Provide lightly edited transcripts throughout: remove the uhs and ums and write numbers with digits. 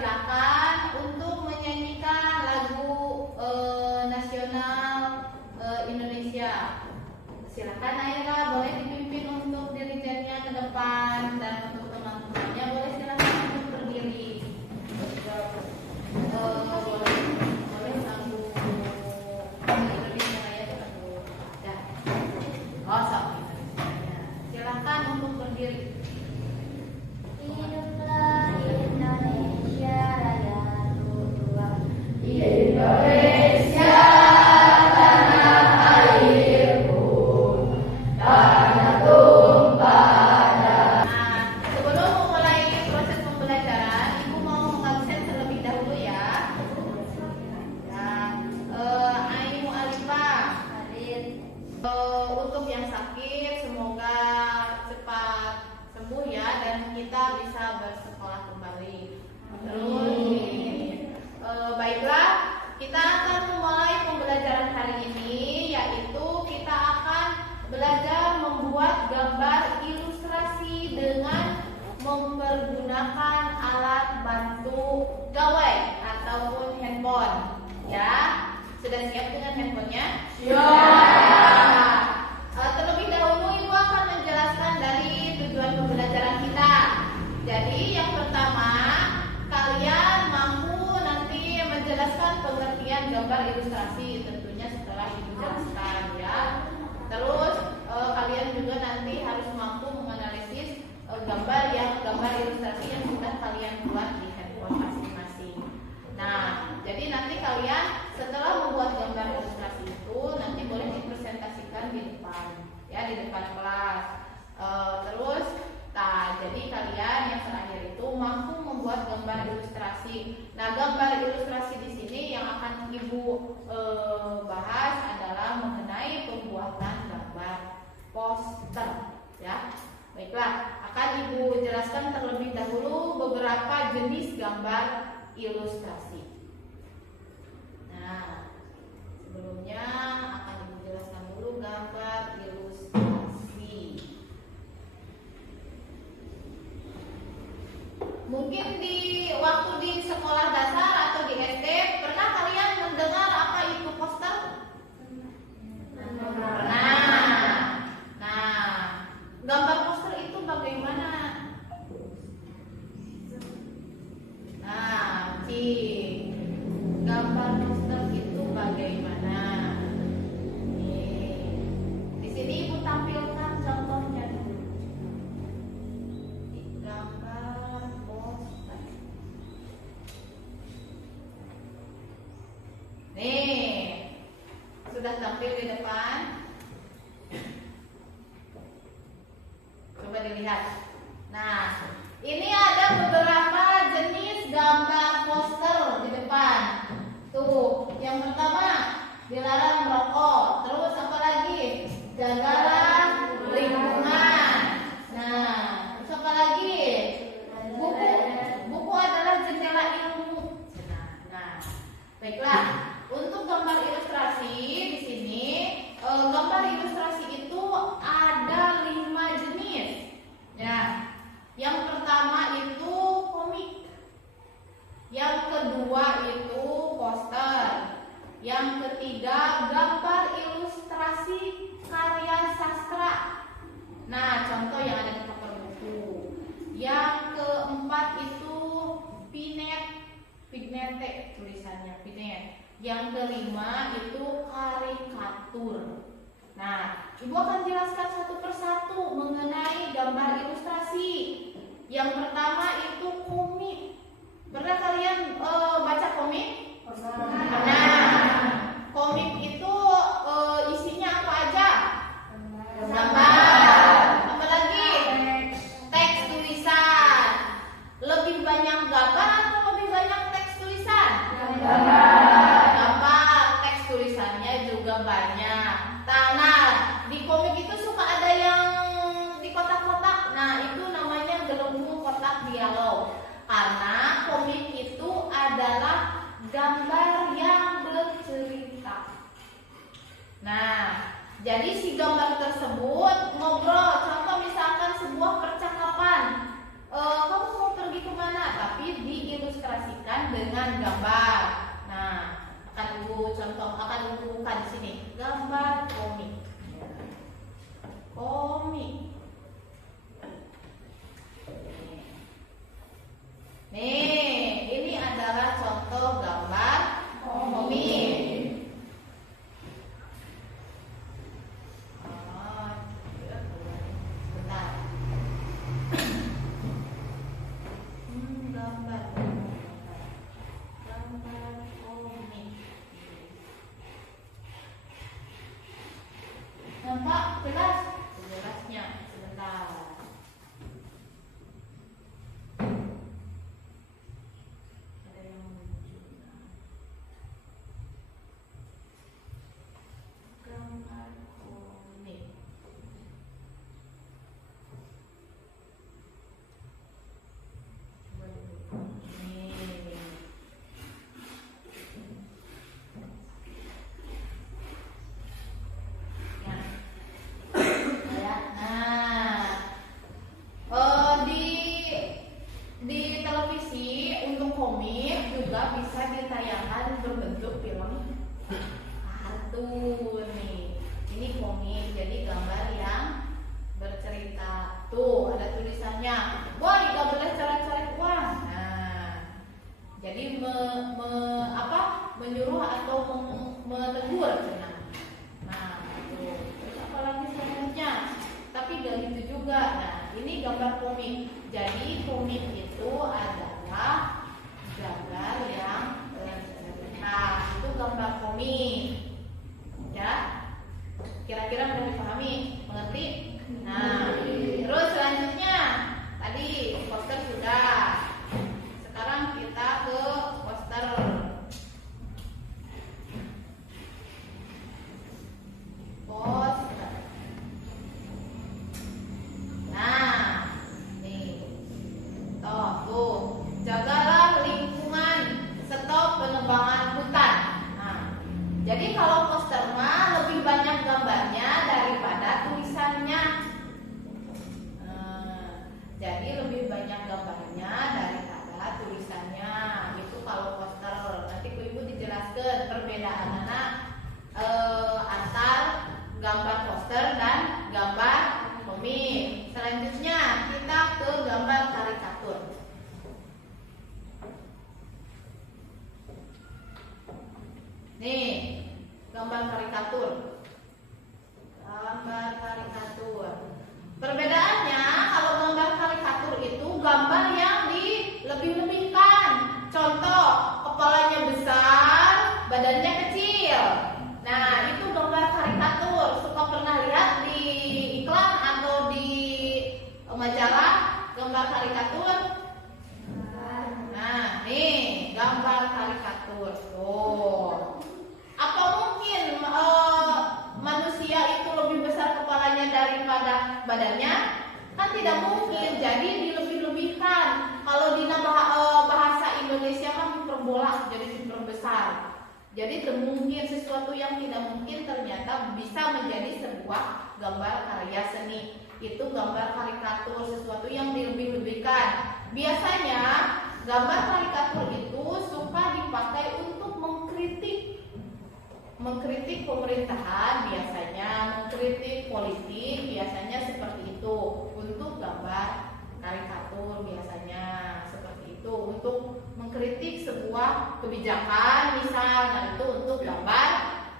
silakan untuk menyanyikan lagu nasional Indonesia. Silakan Aira, boleh dipimpin untuk dirijennya ke depan, dan untuk teman-temannya boleh silakan untuk berdiri. Boleh sambung Indonesia Raya tersebut. Ya. Sok. Silakan untuk berdiri. Hiduplah Indonesia Raya Tertua. Indonesia tanah airku, tanah tumpah darah. Nah, sebelum memulai proses pembelajaran, Ibu mau mengabsen terlebih dahulu ya. Aimu Alifah, Hadir. untuk yang sakit semoga cepat sembuh ya, dan kita bisa bersekolah kembali. Terus, baiklah, kita akan memulai pembelajaran hari ini, yaitu kita akan belajar membuat gambar ilustrasi dengan mempergunakan alat bantu gawai ataupun handphone. Ya, sudah siap dengan handphonenya? Terlebih dahulu Ibu akan menjelaskan dari tujuan pembelajaran kita. Jadi yang pertama, kalian mampu nanti menjelaskan pengertian gambar ilustrasi, tentunya setelah Ibu jelaskan ya. Terus kalian juga nanti harus mampu menganalisis gambar ilustrasi yang sudah kalian buat di handphone masing-masing. Nah, jadi nanti kalian setelah membuat gambar ilustrasi itu nanti boleh dipresentasikan di depan, ya, di depan kelas. Terus, jadi kalian yang terakhir itu mampu membuat gambar ilustrasi. Nah, gambar ilustrasi di sini yang akan Ibu bahas adalah mengenai pembuatan gambar poster, ya. Baiklah, akan Ibu jelaskan terlebih dahulu beberapa jenis gambar ilustrasi. Nah, sebelumnya akan Ibu jelaskan dulu gambar ilustrasi. Mungkin waktu di sekolah dasar atau di SD pernah kalian mendengar apa itu poster? Pernah. Nah, gambar poster itu bagaimana? Nah, gambar poster itu bagaimana? Nih, di sini Ibu tampilkan contohnya dulu. Gambar poster. Nih, sudah tampil di depan. Coba dilihat. Nah, ini ada beberapa jenis gambar poster di depan. Tuh, yang pertama dilarang merokok. Terus apa lagi? Jagalah lingkungan. Nah, terus apa lagi? Buku adalah jendela ilmu. Nah, baiklah. Untuk gambar ilustrasi di sini, gambar ilustrasi itu ada 5 jenis. Ya, yang pertama itu komik, yang kedua itu poster, yang ketiga gambar ilustrasi karya sastra. Nah, contoh yang ada di cover buku. Yang keempat itu pinet tulisannya pinet. Yang kelima itu karikatur. Nah, Ibu akan jelaskan satu persatu mengenai gambar ilustrasi. Yang pertama itu komik. Pernah kalian baca komik? Nah, komik itu isinya apa aja? Gambar. Apalagi? Teks tulisan. Lebih banyak gambar atau lebih banyak teks tulisan? Gambar. Teks tulisannya juga banyak. Nah, di komik itu suka ada yang di kotak-kotak. Nah, itu namanya gelembung kotak dialog. Karena komik itu adalah gambar yang bercerita. Nah, jadi si gambar tersebut ngobrol. Contoh misalkan sebuah percakapan. Kamu mau pergi kemana? Tapi diilustrasikan dengan gambar. Nah, akan ibu buka di sini. Gambar komik. Komik. Nih, ini adalah contoh gambar komik. Sebentar. Gambar komik. Nampak jelas? Jelasnya sebentar. Ada yang muncul. Gambar komik. Coba dulu. Nih. Ya. Nah, di televisi untuk komik juga bisa ditayangkan berbentuk film kartun nih. Ini komik, jadi gambar yang bercerita. Tuh ada tulisannya, wah nggak boleh coret-coret uang. Nah, jadi menyuruh atau menegur. Nah, tuh. Terus apalagi selanjutnya? Tapi dari itu juga. Nah, ini gambar komik. Jadi komik itu adalah gambar yang nah, itu gambar komik. Ya. Kira-kira sudah dipahami? Mengerti? Nah, terus selanjutnya tadi poster sudah. Sekarang kita ke poster. Poster. Nah, nih. Tuh. Jagalah lingkungan, stop penebangan hutan. Nah, jadi kalau poster mah lebih banyak gambarnya daripada tulisannya. Jadi lebih banyak gambarnya daripada tulisannya. Itu kalau poster. Nanti ibu dijelaskan perbedaan antar gambar poster dan gambar komik. Selanjutnya kita ke gambar karikatur. Nih, gambar karikatur. Gambar karikatur. Perbedaannya kalau gambar karikatur itu gambar yang dilebih-lebihkan. Contoh, kepalanya besar, badannya kecil. Nah, itu gambar karikatur. Suka pernah lihat di iklan atau di majalah gambar karikatur? Nah, nih gambar karikatur. Tuh. Apa mungkin manusia itu lebih besar kepalanya daripada badannya? Kan tidak mungkin. Jadi dilebih-lebihkan. Kalau di bahasa Indonesia kan hiperbola, jadi diperbesar. Jadi mungkin sesuatu yang tidak mungkin ternyata bisa menjadi sebuah gambar karya seni. Itu gambar karikatur, sesuatu yang dilebih-lebihkan. Biasanya gambar karikatur itu suka dipakai untuk mengkritik pemerintahan, biasanya mengkritik politik, biasanya seperti itu. Untuk gambar karikatur biasanya seperti itu, untuk mengkritik sebuah kebijakan misalnya, itu untuk gambar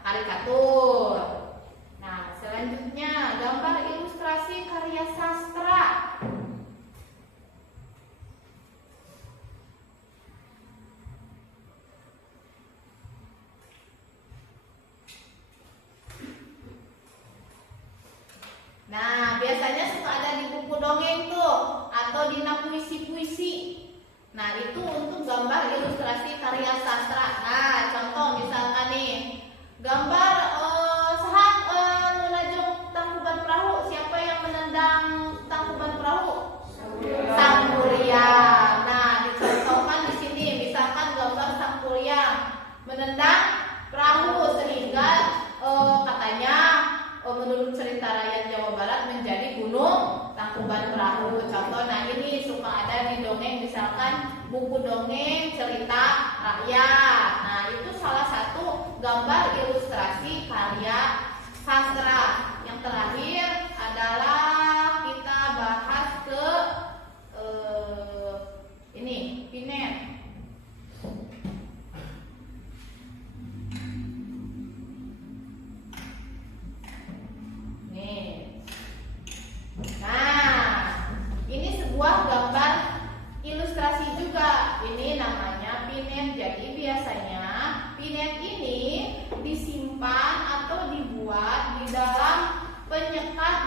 karikatur. Nah, selanjutnya gambar ilustrasi karya sastra. Nah, biasanya suka ada di buku dongeng tuh, atau di puisi-puisi. Nah, itu untuk gambar ilustrasi karya sastra. Nah, contoh misalkan nih, gambar sahat nunajung tangkuban perahu. Siapa yang menendang tangkuban perahu? Sang Kuryang. Nah, dicontohkan di sini, misalkan gambar Sang Kuryang menendang perahu sehingga katanya menurut cerita rakyat Jawa Barat menjadi gunung Tangkuban Perahu. Contoh, nah ini suka ada di dongeng misalkan buku dongeng cerita rakyat. Nah, itu salah satu gambar ilustrasi karya sastra. Yang terakhir adalah kita bahas ke ini Pinet. Nih. Nah, ini sebuah gambar ilustrasi juga. Ini namanya Pinet. Jadi biasanya Pinet ini disimpan atau dibuat di dalam penyekat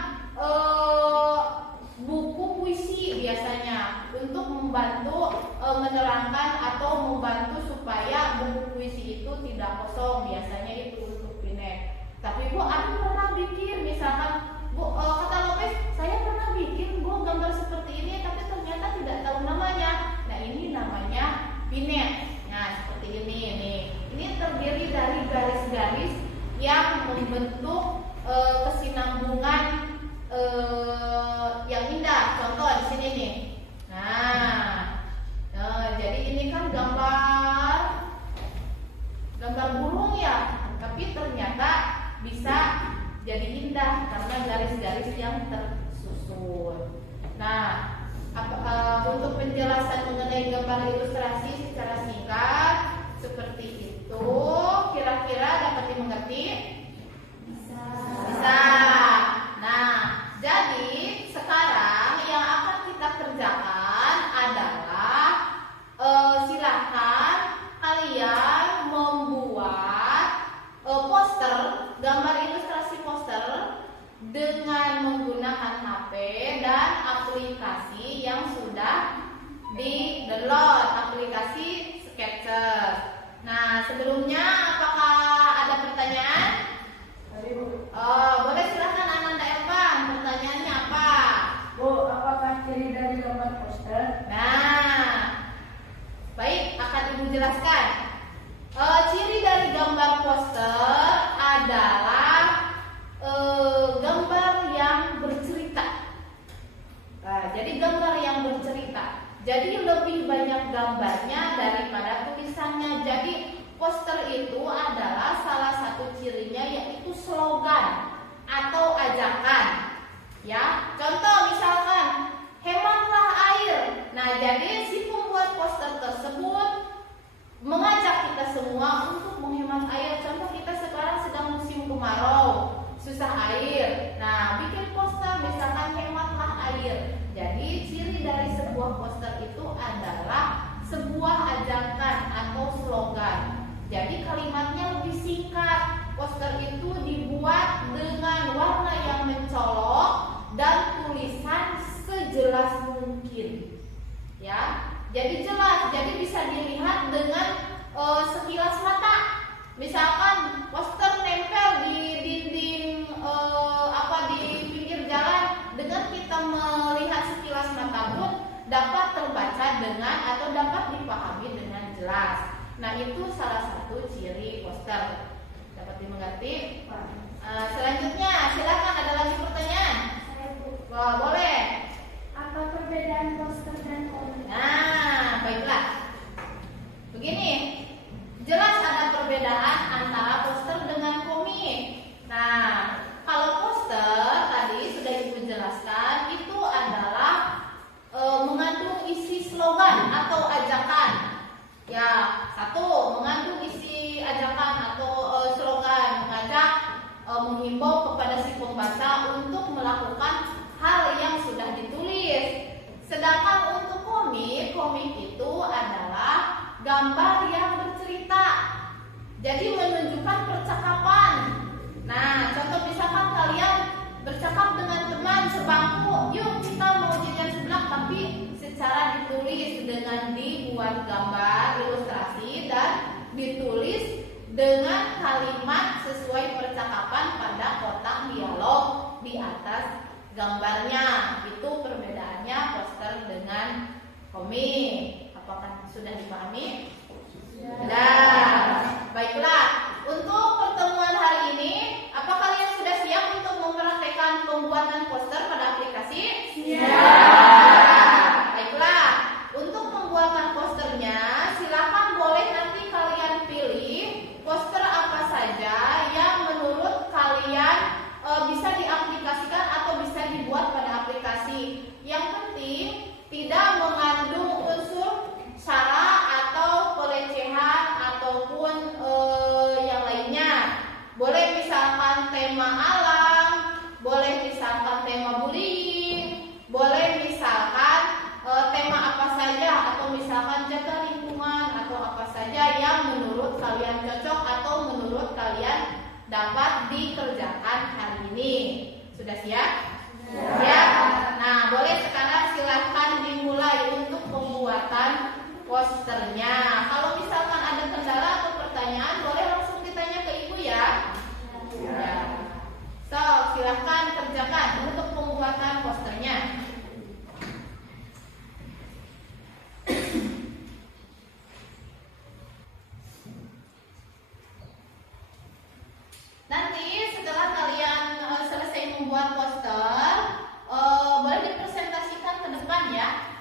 buku puisi biasanya untuk membantu menerangkan atau membantu supaya buku puisi itu tidak kosong. Biasanya itu untuk Pinet. Tapi Bu, aku pernah bikin, misalkan Bu, kata Lopez, saya pernah bikin Bu gambar seperti ini, tapi ternyata tidak tahu namanya. Nah, ini namanya Pinet. Nah, seperti ini nih. Ini terdiri dari garis-garis yang membentuk kesinambungan yang indah. Contoh di sini nih. Nah, jadi ini kan gambar burung ya, tapi ternyata bisa jadi indah karena garis-garis yang tersusun. Nah, untuk penjelasan mengenai gambar ilustrasi secara singkat seperti itu, kira-kira dapat dimengerti? Bisa. Bisa. Nah, jadi sekarang yang akan kita kerjakan adalah silakan kalian membuat poster, gambar ilustrasi poster dengan menggunakan HP dan aplikasi yang sudah di-download, aplikasi Sketches. Nah, sebelumnya apakah ada pertanyaan? Boleh silakan Ananda Evan, pertanyaannya apa? Bu, apakah ciri dari gambar poster? Nah, baik, akan Ibu jelaskan. Ciri dari gambar poster adalah gambar yang bercerita. Nah, jadi gambar yang bercerita. Jadi lebih banyak gambarnya daripada tulisannya. Jadi poster itu adalah salah satu cirinya yaitu slogan atau ajakan. Ya, contoh misalkan hematlah air. Nah, jadi si pembuat poster tersebut mengajak kita semua untuk menghemat air. Contoh kita sekarang sedang musim kemarau, susah air. Nah, bikin poster misalkan hematlah air. Jadi ciri dari sebuah poster itu adalah sebuah ajakan atau slogan. Jadi kalimatnya lebih singkat. Poster itu dibuat dengan warna yang mencolok dan tulisan sejelas mungkin. Ya, jadi jelas. Jadi bisa dilihat dengan sekilas mata. Misalkan poster nempel di dinding di pinggir jalan, dengan kita melihat sekilas mata pun dapat terbaca dengan atau dapat dipahami dengan jelas. Nah, itu salah satu ciri poster. Dapat dimengerti? Selanjutnya, silakan, ada lagi pertanyaan? Saya Bu. Wah, boleh. Apa perbedaan poster dan komik? Nah, baiklah. Begini, jelas ada perbedaan antara poster dengan komik. Nah, kalau poster tadi sudah Ibu jelaskan, itu adalah mengandung isi slogan atau ajakan. Ya, satu, mengandung isi ajakan atau slogan, mengajak, menghimbau kepada si pembaca untuk melakukan hal yang sudah ditulis. Sedangkan untuk komik itu adalah gambar yang bercerita. Jadi menunjukkan percakapan. Nah, contoh misalkan kalian bercakap dengan teman sebangku, yuk kita mau jajan seblak, tapi secara ditulis dengan dibuat gambar ilustrasi dan ditulis dengan kalimat sesuai percakapan pada kotak dialog di atas gambarnya. Itu perbedaannya poster dengan komik. Apakah sudah dipahami? Sudah. Baiklah, untuk pertemuan hari ini, apa kalian sudah siap untuk mempraktekkan pembuatan poster pada aplikasi? Siap. Baiklah, untuk pembuatan poster dapat dikerjakan hari ini. Sudah siap? Siap. Nah, boleh sekarang silahkan dimulai untuk pembuatan posternya. Kalau misalkan ada kendala atau pertanyaan, boleh langsung ditanya ke ibu ya. Ya. So, silahkan kerjakan untuk pembuatan posternya. Nanti setelah kalian selesai membuat poster, boleh dipresentasikan ke depan ya.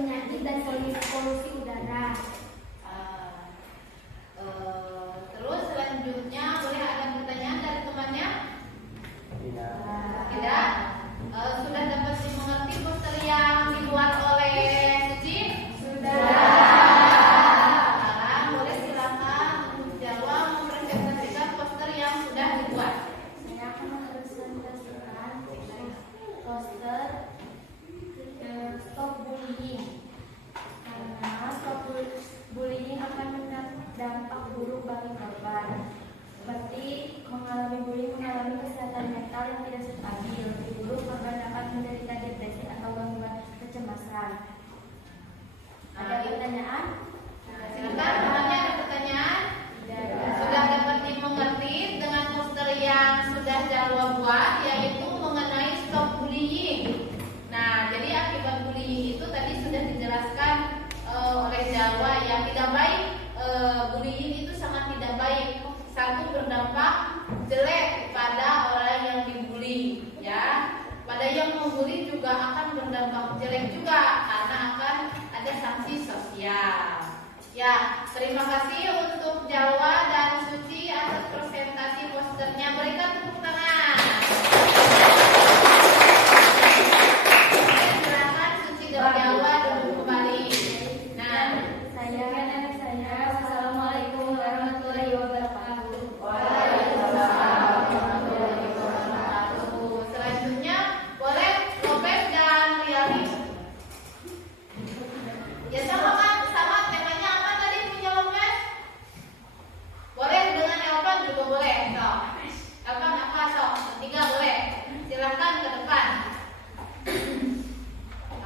penyakit dan polusi udara. sosial. Ya, terima kasih untuk Jawa dan Suci atas presentasi posternya. Berikan tepuk tangan. Silakan Suci dan Jawa duduk kembali. Nah, Saya anak saya. Assalamualaikum warahmatullahi wabarakatuh. selanjutnya boleh Lopez dan Riali. Ya sama kan, sama temanya apa tadi punya Lopez? Boleh dengan Elvan juga boleh. Sok. Elvan apa sok? Tiga boleh. Silahkan ke depan.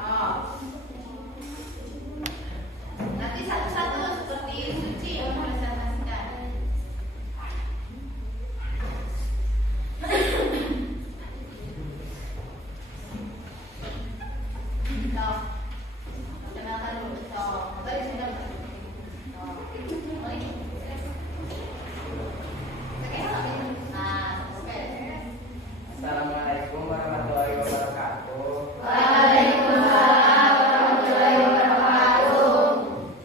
Oh. Nanti satu-satu seperti Suci yang presentasikan. Sok. Kenalkan dulu. Sok. Tadi sudah. Sok. Mari. Nah, oke. Assalamualaikum warahmatullahi wabarakatuh. Waalaikumsalam warahmatullahi wabarakatuh.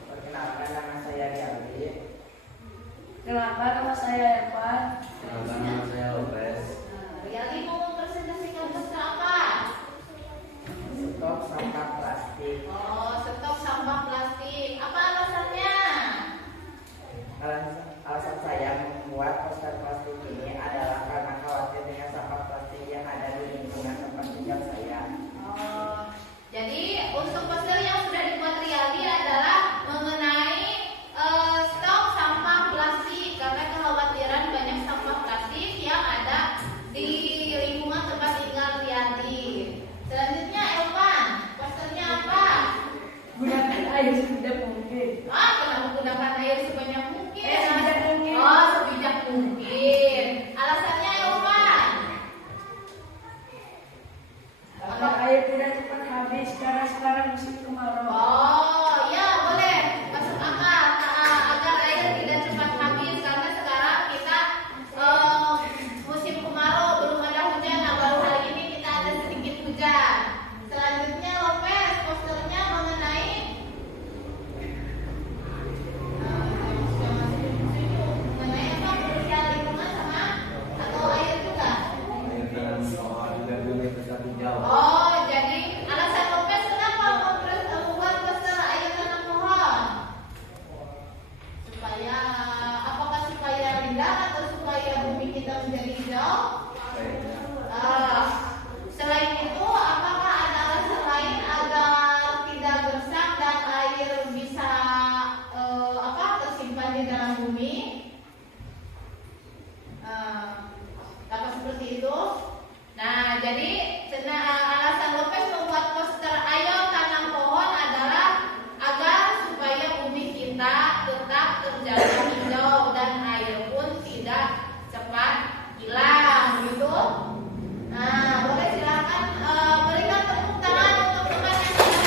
Perkenalkan nama saya Rialdi. Kenalkan nama saya Evan. Nama saya Lopez. Riali mau mempresentasikan poster apa? Stok sampah plastik. Oh, stok sampah plastik. Apa alasannya? Alasan saya membuat poster plastik ini adalah karena khawatir dengan sampah plastik yang ada di lingkungan tempat tinggal saya. Oh, jadi untuk poster yang sudah dibuat Riali adalah mengenai stok sampah plastik karena kekhawatiran banyak sampah plastik yang ada di lingkungan tempat tinggal Riali. Selanjutnya Elvan, posternya apa? Gunakan air sebanyak mungkin. Kenapa menggunakan air sebanyak mungkin? Sebijak mungkin. Oh, sebijak mungkin. Alasannya Elvan? Agar air tidak cepat habis karena sekarang musim kemarau. Oh, ya boleh. Masuk akal. Agar air tidak cepat habis karena sekarang kita musim kemarau, belum ada hujan. Nah, baru hari ini kita ada sedikit hujan. Selanjutnya Lopez, posternya mengenai mengenai apa? Kebersihan lingkungan sama atau air juga? Oh, jadi alasan Lopez kenapa membuat poster air tanam pohon? Supaya apakah supaya indah atau supaya bumi kita menjadi hijau? Selain itu, apakah ada alasan lain agar tidak gersang dan air bisa tersimpan di dalam bumi? Apa seperti itu? Nah, jadi alasan Lopez membuat poster Ayo Tanam Pohon adalah agar supaya bumi kita tetap terjaga hijau dan air pun tidak cepat hilang, gitu. Nah, boleh silakan berikan tepuk tangan untuk teman yang sudah.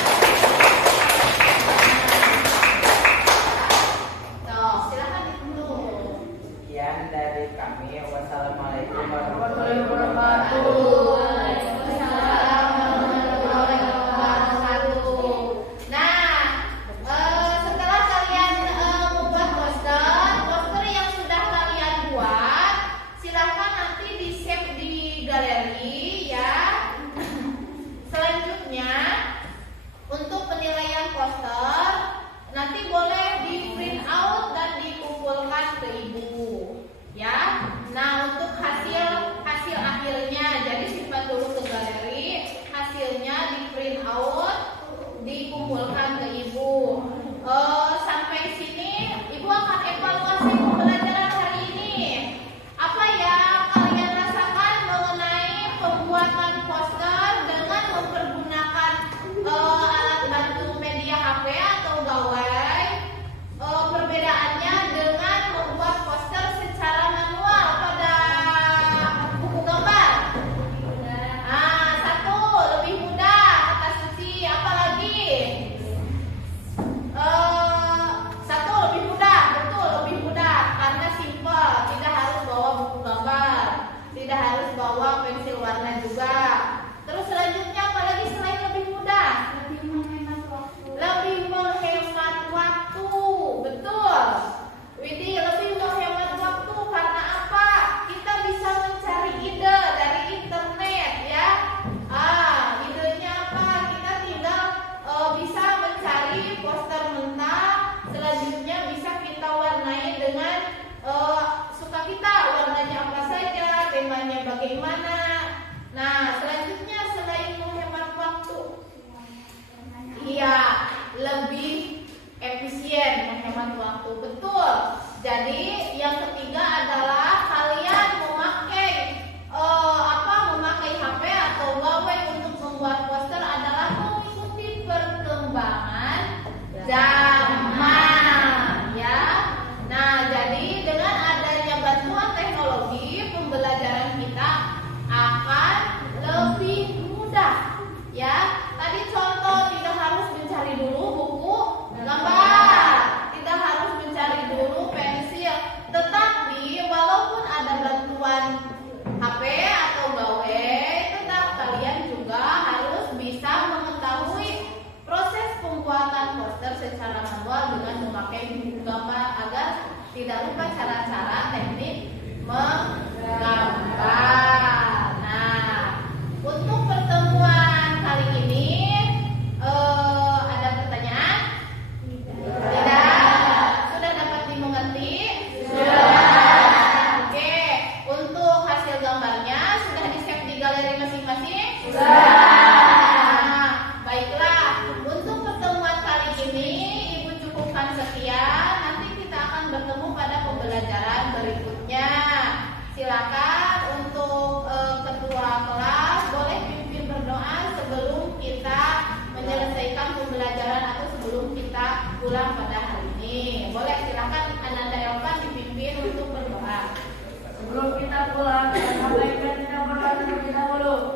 Tuh, silakan dulu. Sekian dari kami. Wassalamualaikum Warahmatullahi warahmatullahi wabarakatuh. Waalaikumsalam warahmatullahi wabarakatuh. Nah, setelah kalian membuat poster yang sudah kalian buat, silahkan nanti di save di galeri ya. Selanjutnya, untuk penilaian poster nanti boleh di print out dan dikumpulkan ke ibu, ya. Nah, untuk hasil akhirnya, jadi simpan dulu ke galeri, hasilnya di print out, dikumpulkan ke ibu. Sampai sini, ibu akan evaluasi pembelajaran hari ini. Apa yang kalian rasakan mengenai pembuatan poster dengan mempergunakan alat bantu media HP Jadi yang ketiga adalah kalian memakai HP atau gawai untuk membuat poster adalah mengikuti perkembangan zaman, ya. Nah, jadi dengan adanya bantuan teknologi, pembelajaran kita akan lebih mudah, ya. Tadi contoh, tidak harus mencari dulu buku gambar, tidak harus mencari dulu pensil, tetapi walaupun ada bantuan HP atau gawai, tetap kalian juga harus bisa mengetahui proses pembuatan poster secara manual dengan memakai buku gambar agar tidak lupa cara-cara teknik menggambar. Nah, untuk pertemuan kali ini ada pertanyaan? Tidak. Sudah dapat dimengerti? Sudah. Oke. Untuk hasil gambarnya sudah di-save di galeri masing-masing? Sudah. Baiklah. Untuk pertemuan kali ini Ibu cukupkan sekian. Nanti kita akan bertemu pada pembelajaran berikutnya. Silakan untuk ketua kelas boleh pimpin berdoa sebelum kita menyelesaikan pembelajaran atau sebelum kita pulang pada hari ini. Boleh, silakan Ananda Elvan dipimpin untuk berdoa. Sebelum kita pulang, kita sampaikan yang berdoa terlebih dahulu.